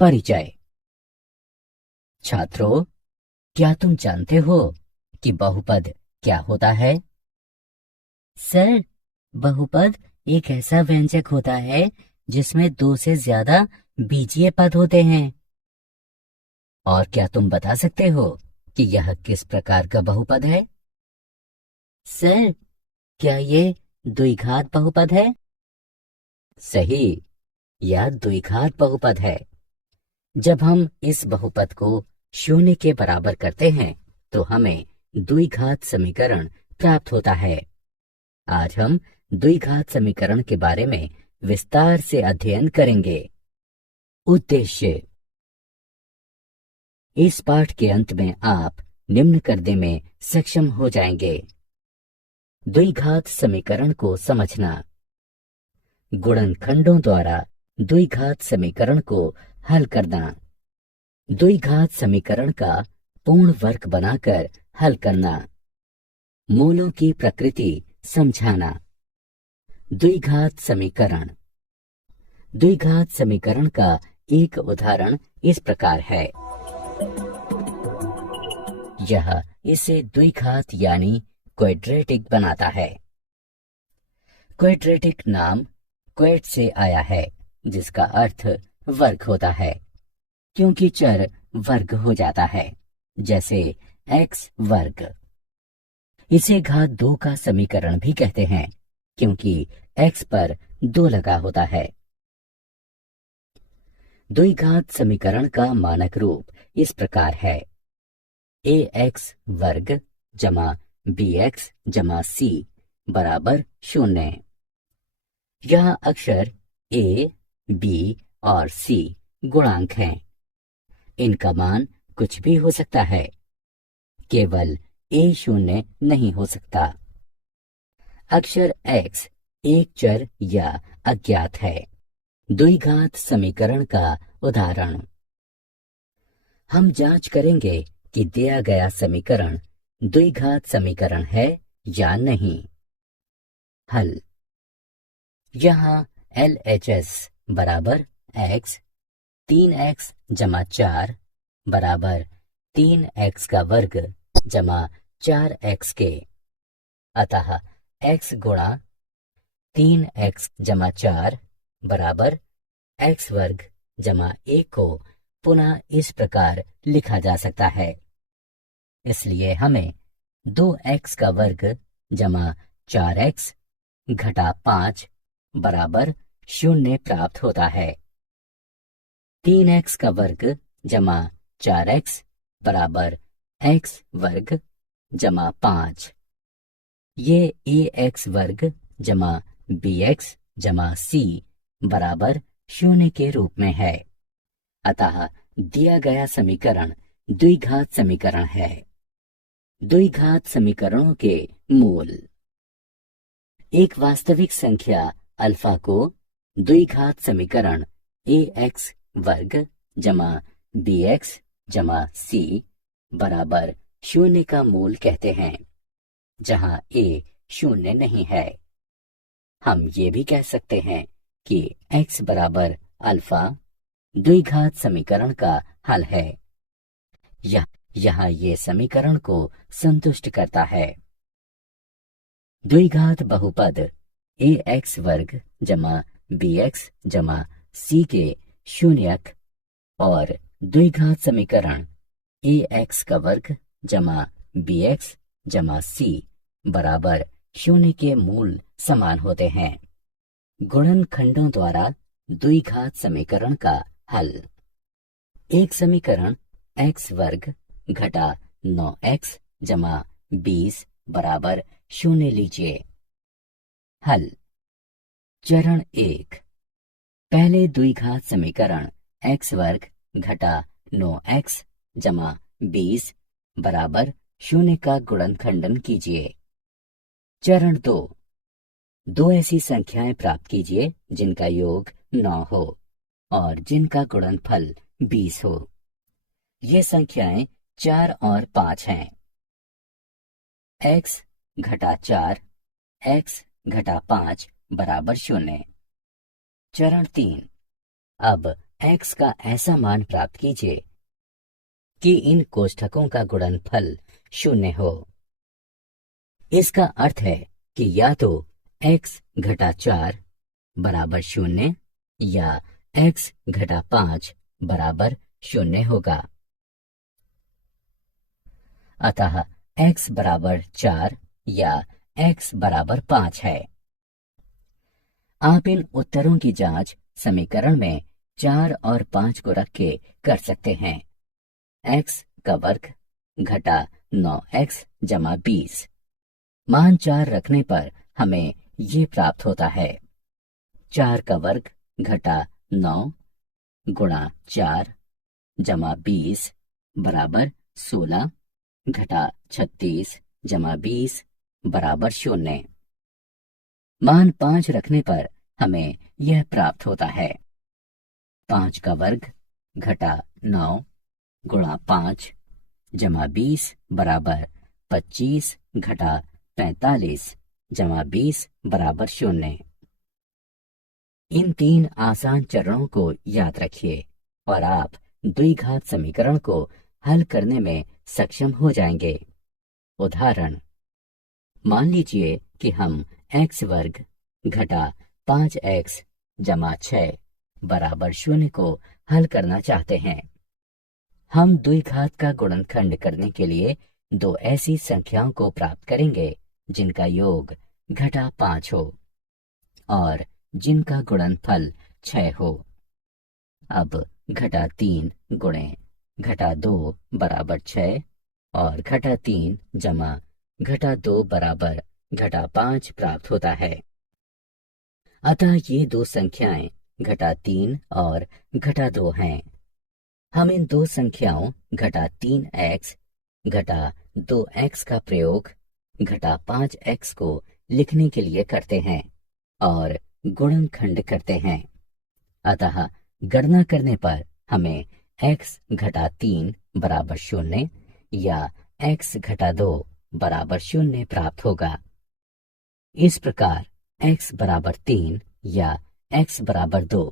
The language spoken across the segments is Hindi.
परिचय। छात्रों, क्या तुम जानते हो कि बहुपद क्या होता है? सर, बहुपद एक ऐसा व्यंजक होता है जिसमें दो से ज्यादा बीजीय पद होते हैं। और क्या तुम बता सकते हो कि यह किस प्रकार का बहुपद है? सर, क्या ये द्विघात बहुपद है? सही, यह द्विघात बहुपद है। जब हम इस बहुपद को शून्य के बराबर करते हैं तो हमें द्विघात समीकरण प्राप्त होता है। आज हम द्विघात समीकरण के बारे में विस्तार से अध्ययन करेंगे। उद्देश्य। इस पाठ के अंत में आप निम्न करने में सक्षम हो जाएंगे। द्विघात समीकरण को समझना, गुणनखंडों द्वारा द्विघात समीकरण को हल करना, द्विघात समीकरण का पूर्ण वर्ग बनाकर हल करना, मूलों की प्रकृति समझाना। द्विघात समीकरण। द्विघात समीकरण का एक उदाहरण इस प्रकार है। यह इसे द्विघात यानी क्वैड्रेटिक बनाता है। क्वैड्रेटिक नाम क्वैड से आया है, जिसका अर्थ वर्ग होता है, क्योंकि चर वर्ग हो जाता है, जैसे x वर्ग। इसे घात 2 का समीकरण भी कहते हैं, क्योंकि x पर 2 लगा होता है। द्विघात समीकरण का मानक रूप इस प्रकार है। ax वर्ग जमा bx जमा c बराबर 0। यह अक्षर a, b और c गुणांक हैं। इनका मान कुछ भी हो सकता है, केवल a शून्य नहीं हो सकता। अक्षर x एक चर या अज्ञात है। द्विघात समीकरण का उदाहरण। हम जांच करेंगे कि दिया गया समीकरण द्विघात समीकरण है या नहीं। हल। यहाँ LHS बराबर x 3x जमा 4 बराबर 3x का वर्ग जमा 4x के। अतः x गुणा 3x जमा 4 बराबर x वर्ग जमा 1 को पुनः इस प्रकार लिखा जा सकता है। इसलिए हमें 2x का वर्ग जमा 4x घटा 5 बराबर 0 प्राप्त होता है। 3x का वर्ग जमा 4x बराबर x वर्ग जमा 5। ये ax वर्ग जमा bx जमा c बराबर 0 के रूप में है। अतः दिया गया समीकरण द्विघात समीकरण है। द्विघात समीकरणों के मूल। एक वास्तविक संख्या अल्फा को द्विघात समीकरण ax वर्ग जमा bx जमा c बराबर 0 का मूल कहते हैं, जहां a 0 नहीं है। हम ये भी कह सकते हैं कि x बराबर अल्फा द्विघात समीकरण का हल है। यहाँ ये समीकरण को संतुष्ट करता है। द्विघात बहुपद ax वर्ग जमा bx जमा c के शून्यक और द्विघात समीकरण ax का वर्ग जमा bx जमा c बराबर 0 के मूल समान होते हैं। गुणनखंडों द्वारा द्विघात समीकरण का हल। एक समीकरण x वर्ग घटा 9x जमा 20 बराबर 0 लीजिए। हल। चरण 1। पहले द्विघात समीकरण x वर्ग घटा 9x जमा 20 बराबर 0 का गुणनखंडन कीजिए। चरण 2। दो ऐसी संख्याएं प्राप्त कीजिए जिनका योग 9 हो और जिनका गुणनफल 20 हो। ये संख्याएं 4 और 5 हैं। x घटा 4 x घटा 5 बराबर 0। चरण 3। अब x का ऐसा मान प्राप्त कीजिए कि इन कोष्ठकों का गुणनफल 0 हो। इसका अर्थ है कि या तो x घटा 4 बराबर 0 या x घटा 5 बराबर 0 होगा। अतः x बराबर 4 या x बराबर 5 है। आप इन उत्तरों की जांच समीकरण में 4 और 5 को रख के कर सकते हैं। x का वर्ग घटा 9x जमा 20। मान 4 रखने पर हमें ये प्राप्त होता है। 4 का वर्ग घटा 9 गुणा 4 जमा 20 बराबर 16 घटा 36 जमा 20 बराबर 0। मान 5 रखने पर हमें यह प्राप्त होता है। 5 का वर्ग घटा 9 गुणा 5 जमा 20 बराबर 25 घटा 45 जमा 20 बराबर 0। इन 3 आसान चरणों को याद रखिए और आप द्विघात समीकरण को हल करने में सक्षम हो जाएंगे। उदाहरण, मान लीजिए कि हम x वर्ग घटा 5x जमा 6 बराबर 0 को हल करना चाहते हैं। हम द्विघात का गुणनखंड करने के लिए 2 ऐसी संख्याओं को प्राप्त करेंगे जिनका योग घटा 5 हो और जिनका गुणनफल 6 हो। अब घटा 3 गुणे घटा 2 बराबर 6 और घटा 3 जमा घटा 2 बराबर घटा 5 प्राप्त होता है। अतः ये 2 संख्याएं घटा 3 और घटा 2 हैं। हम इन 2 संख्याओं घटा 3x घटा 2x का प्रयोग घटा 5x को लिखने के लिए करते हैं और गुणनखंड करते हैं। अतः गणना करने पर हमें x घटा 3 बराबर 0 या x घटा 2 बराबर 0 प्राप्त होगा। इस प्रकार x बराबर 3 या x बराबर 2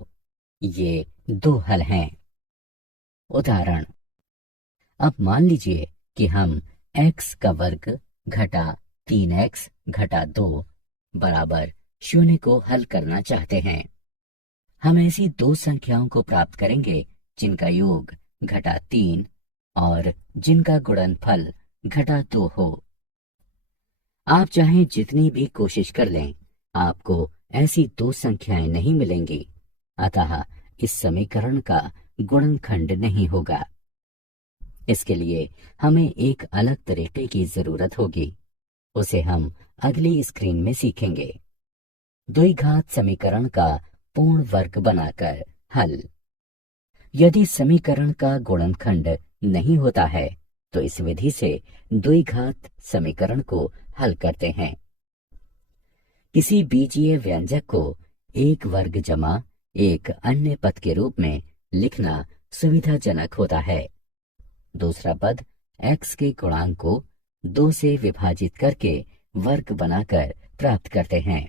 ये 2 हल हैं। उदाहरण, अब मान लीजिए कि हम x का वर्ग घटा 3x घटा 2 बराबर 0 को हल करना चाहते हैं। हम ऐसी 2 संख्याओं को प्राप्त करेंगे जिनका योग घटा 3 और जिनका गुणनफल घटा 2 हो। आप चाहे जितनी भी कोशिश कर लें, आपको ऐसी 2 संख्याएं नहीं मिलेंगी। अतः इस समीकरण का गुणनखंड नहीं होगा। इसके लिए हमें एक अलग तरीके की जरूरत होगी। उसे हम अगली स्क्रीन में सीखेंगे। द्विघात समीकरण का पूर्ण वर्ग बनाकर हल। यदि समीकरण का गुणनखंड नहीं होता है तो इस विधि से द्विघात समीकरण को हल करते हैं। किसी बीजीय व्यंजक को एक वर्ग जमा एक अन्य पद के रूप में लिखना सुविधाजनक होता है। दूसरा पद x के गुणांक को 2 से विभाजित करके वर्ग बनाकर प्राप्त करते हैं।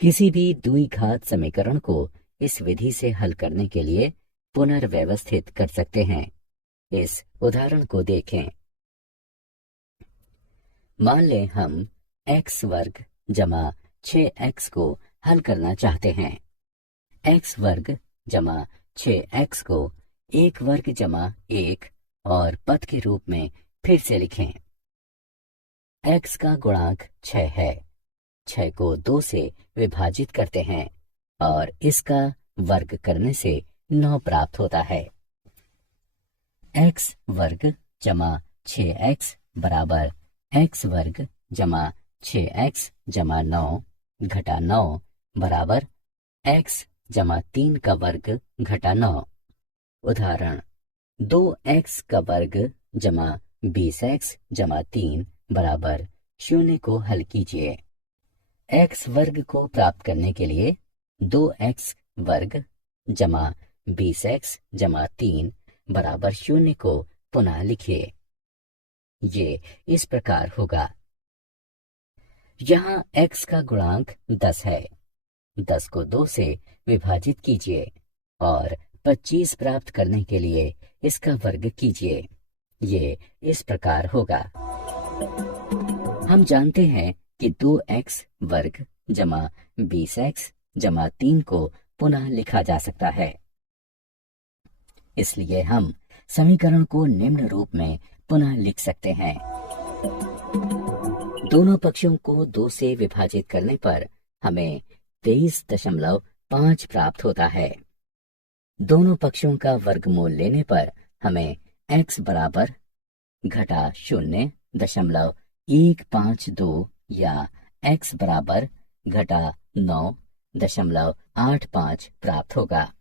किसी भी द्विघात समीकरण को इस विधि से हल करने के लिए पुनर्व्यवस्थित कर सकते हैं। इस उदाहरण को देखें। मान लें हम x वर्ग जमा 6x को हल करना चाहते हैं। x वर्ग जमा 6x को एक वर्ग जमा 1 और पद के रूप में फिर से लिखें। x का गुणांक 6 है। 6 को 2 से विभाजित करते हैं और इसका वर्ग करने से 9 प्राप्त होता है। x वर्ग जमा 6x बराबर x वर्ग जमा 6x जमा 9 घटा 9 बराबर x जमा 3 का वर्ग घटा 9। उदाहरण, 2x का वर्ग जमा 20x जमा 3 बराबर 0 को हल कीजिए। x वर्ग को प्राप्त करने के लिए 2x वर्ग जमा 20x जमा 3 बराबर 0 को पुनः लिखिए। ये इस प्रकार होगा। यहाँ x का गुणांक 10 है। 10 को 2 से विभाजित कीजिए। और 25 प्राप्त करने के लिए इसका वर्ग कीजिए। ये इस प्रकार होगा। हम जानते हैं कि 2x वर्ग जमा 20x जमा 3 को पुनः लिखा जा सकता है। इसलिए हम समीकरण को निम्न रूप में पुनः लिख सकते हैं। दोनों पक्षों को 2 से विभाजित करने पर हमें 23.5 प्राप्त होता है। दोनों पक्षों का वर्गमूल लेने पर हमें x बराबर घटा 0.152 या x बराबर घटा 9.85 प्राप्त होगा।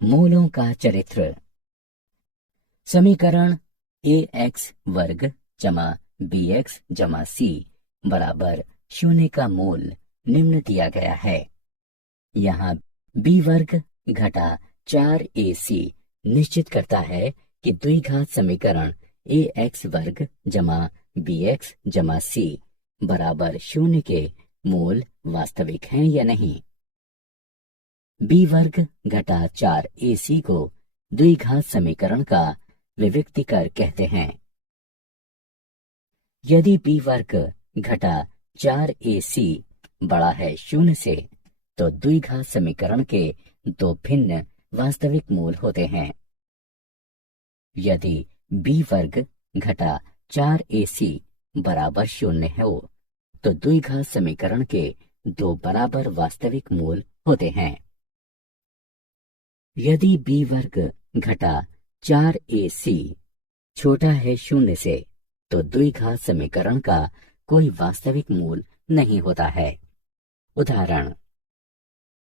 मूलों का चरित्र। समीकरण ax वर्ग जमा bx जमा c बराबर 0 का मूल निम्न दिया गया है। यहाँ b वर्ग घटा 4ac निश्चित करता है कि द्विघात समीकरण ax वर्ग जमा bx जमा c बराबर 0 के मूल वास्तविक हैं या नहीं। b वर्ग घटा 4ac को द्विघात समीकरण का विविक्तिकर कहते हैं। यदि b वर्ग घटा 4ac बड़ा है 0 से, तो द्विघात समीकरण के 2 भिन्न वास्तविक मूल होते हैं। यदि b वर्ग घटा 4ac बराबर 0 हो, तो द्विघात समीकरण के 2 बराबर वास्तविक मूल होते हैं। यदि b वर्ग घटा 4ac छोटा है 0 से, तो द्विघात समीकरण का कोई वास्तविक मूल नहीं होता है। उदाहरण,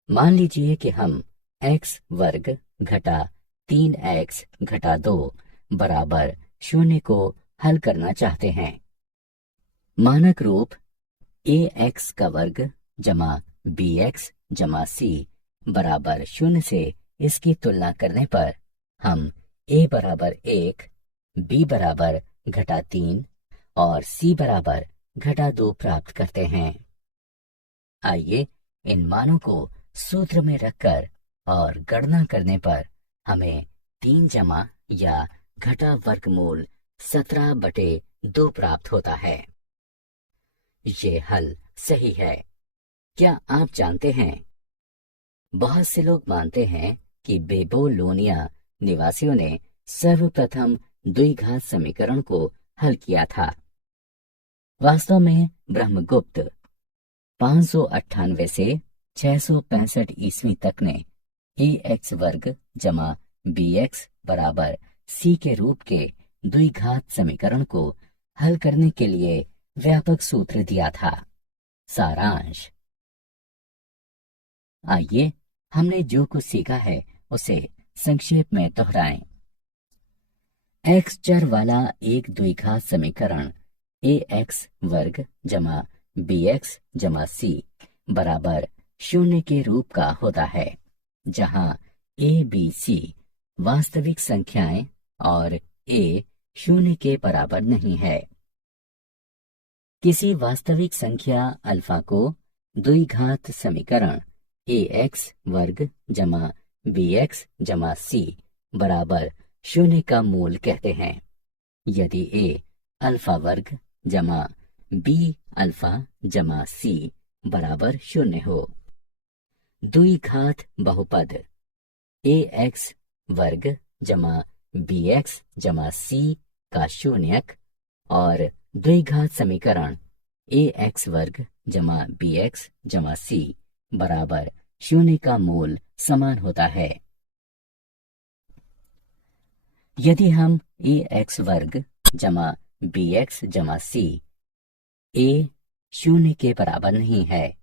मान लीजिए कि हम x वर्ग घटा 3x घटा 2 बराबर 0 को हल करना चाहते हैं। मानक रूप ax का वर्ग जमा bx जमा c बराबर 0 से इसकी तुलना करने पर हम a बराबर 1, b बराबर घटा 3 और c बराबर घटा 2 प्राप्त करते हैं। आइए इन मानों को सूत्र में रखकर और गणना करने पर हमें 3 जमा या घटा वर्गमूल 17/2 प्राप्त होता है। ये हल सही है। क्या आप जानते हैं, बहुत से लोग मानते हैं कि बेबीलोनिया निवासियों ने सर्वप्रथम द्विघात समीकरण को हल किया था। वास्तव में ब्रह्मगुप्त 598 से 665 ईस्वी तक ने ax वर्ग जमा bx बराबर c के रूप के द्विघात समीकरण को हल करने के लिए व्यापक सूत्र दिया था। सारांश। आइए हमने जो कुछ सीखा है उसे संक्षेप में दोहराएं। x चर वाला एक द्विघात समीकरण ax वर्ग जमा bx जमा c बराबर 0 के रूप का होता है, जहां a b c वास्तविक संख्याएं और a 0 के बराबर नहीं है। किसी वास्तविक संख्या अल्फा को द्विघात समीकरण ax वर्ग जमा bx जमा c बराबर 0 का मूल कहते हैं, यदि a अल्फा वर्ग जमा b अल्फा जमा c बराबर 0 हो। द्विघात बहुपद ax वर्ग जमा bx जमा c का शून्यक और द्विघात समीकरण ax वर्ग जमा bx जमा c बराबर 0 का मूल समान होता है। यदि हम ax वर्ग जमा bx जमा c a 0 के बराबर नहीं है,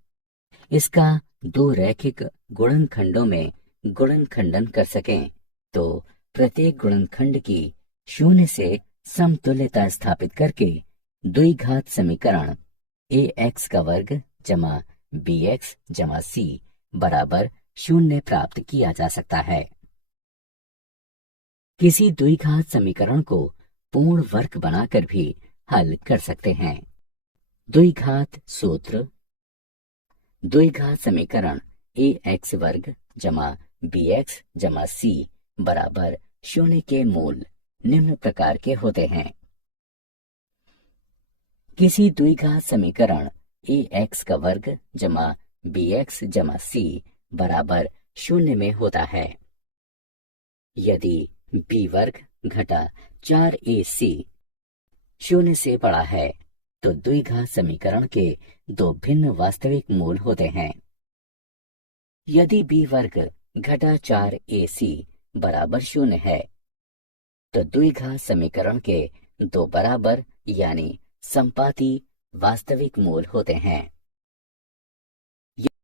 इसका 2 रैखिक गुणनखंडों में गुणनखंडन कर सकें, तो प्रत्येक गुणनखंड की 0 से समतुल्यता स्थापित करके द्विघात समीकरण ax का वर्ग जमा bx जमा c बराबर 0 प्राप्त किया जा सकता है। किसी द्विघात समीकरण को पूर्ण वर्ग बनाकर भी हल कर सकते हैं। द्विघात सूत्र। द्विघात समीकरण ax वर्ग जमा बी एक्स जमा सी बराबर 0 के मूल निम्न प्रकार के होते हैं। किसी द्विघात समीकरण ए एक्स का वर्ग जमा बी एक्स जमा सी बराबर 0 में होता है यदि बी वर्ग घटा 4ac 0 से बड़ा है तो द्विघात समीकरण के दो भिन्न वास्तविक मूल होते हैं। यदि बी वर्ग घटा 4ac बराबर 0 है तो द्विघात समीकरण के दो बराबर यानी संपाती वास्तविक मूल होते हैं।